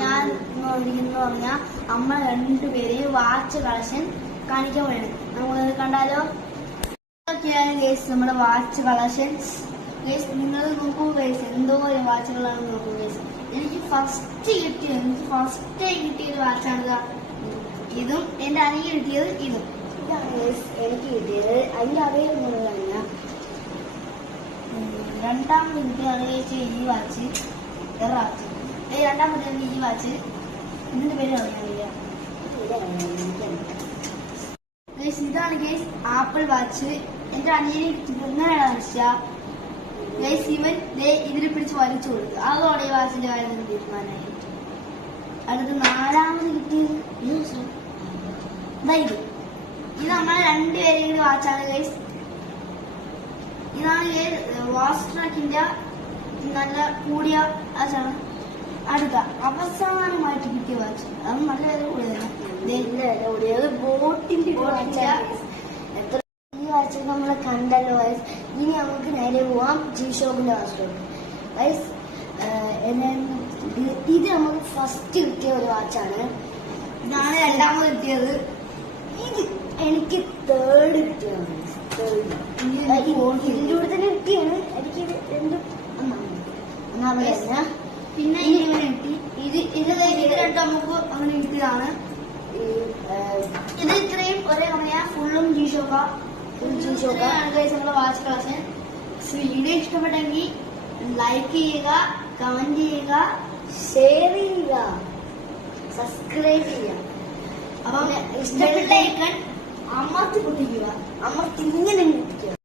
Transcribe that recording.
ഞാൻ എന്ന് പറഞ്ഞാൽ അമ്മ രണ്ടുപേരെയും വാച്ച് കളക്ഷൻ കാണിക്കാൻ വേണ്ടി നമുക്കത് കണ്ടാലോ. ഒക്കെയാണ് ഗൈസ് നമ്മുടെ വാച്ച് കളക്ഷൻസ്. ഗൈസ് നിങ്ങൾ നോക്കൂ ഗൈസ്, എന്തോരം വാച്ചുകളാണെന്ന് നോക്കൂ ഗൈസ്. എനിക്ക് ഫസ്റ്റ് കിട്ടിയൊരു വാച്ചാണിത്. ഇതും എന്റെ അനിയൻ കിട്ടിയത് ഇതും. ഇതാണ് ഗൈസ് എനിക്ക് കിട്ടിയത്. അതിന്റെ അതേ കഴിഞ്ഞാൽ രണ്ടാമത് കിട്ടിയാണ് ഗൈസ് ഈ വാച്ച്. വേറെ വാച്ച് രണ്ടാമത്തെ ഈ വാച്ച്. ഇതിന്റെ പേര് അറിയാനില്ല. ഇതാണ് ഗൈസ് ആപ്പിൾ വാച്ച്. എന്റെ അനിയനെ എങ്ങനെയാണ് വെച്ചാൽ ഗൈസ് ഇവൻ ഇതിനെ പിടിച്ച് വലിച്ചു കൊടുക്കുക. അതോടെ ഈ വാച്ചിന്റെ കാര്യം തീരുമാനമായി. അടുത്ത് നാലാമത് കിട്ടിയത് ഇത് നമ്മളെ രണ്ടുപേരെയും വാച്ചാണ് ഗൈസ്. ഇതാണ് വാസ്ട്രാക്കിന്റെ നല്ല കൂടിയ വാച്ചാണ്. അടുത്ത അവസാനമായിട്ട് കിട്ടിയ വാച്ച് അത് നല്ല വില കൂടിയത് ബോട്ടിന്റെ എത്ര. ഈ വാച്ച് നമ്മളെ കണ്ടല്ലോ വയസ്സ്. ഇനി നമുക്ക് നേരെ പോവാം ജി-ഷോക്കിന്റെ വാച്ചിലോട്ട് വയസ്സ്. ഇത് നമുക്ക് ഫസ്റ്റ് കിട്ടിയ ഒരു വാച്ചാണ്. ഇതാണ് രണ്ടാമത് കിട്ടിയത്. ഇത് എനിക്ക് തേർഡ് കിട്ടിയതാണ്. ഇതിന്റെ കൂടെ തന്നെ കിട്ടിയാണ്. എനിക്ക് ഇത് രണ്ടും ഒന്നാമത് തന്നെ. പിന്നെ ഇങ്ങനെ കിട്ടി. ഇത് രണ്ടും നമുക്ക് അങ്ങനെ കിട്ടിയതാണ്. ഇത് ഇത്രയും ഒരേ കമ്പനിയാ. ഫുള്ളും ജി-ഷോക്കാ. നമ്മളെ വാച്ച് കളക്ഷൻ. വീഡിയോ ഇഷ്ടപ്പെട്ടെങ്കിൽ ലൈക്ക് ചെയ്യുക, കമന്റ് ചെയ്യുക, ഷെയർ ചെയ്യുക, സബ്സ്ക്രൈബ് ചെയ്യുക. അപ്പം ഇഷ്ടപ്പെട്ട അമർത്തി പൊട്ടിക്കുക. അമർത്തി ഇങ്ങനെ പൊട്ടിക്കുക.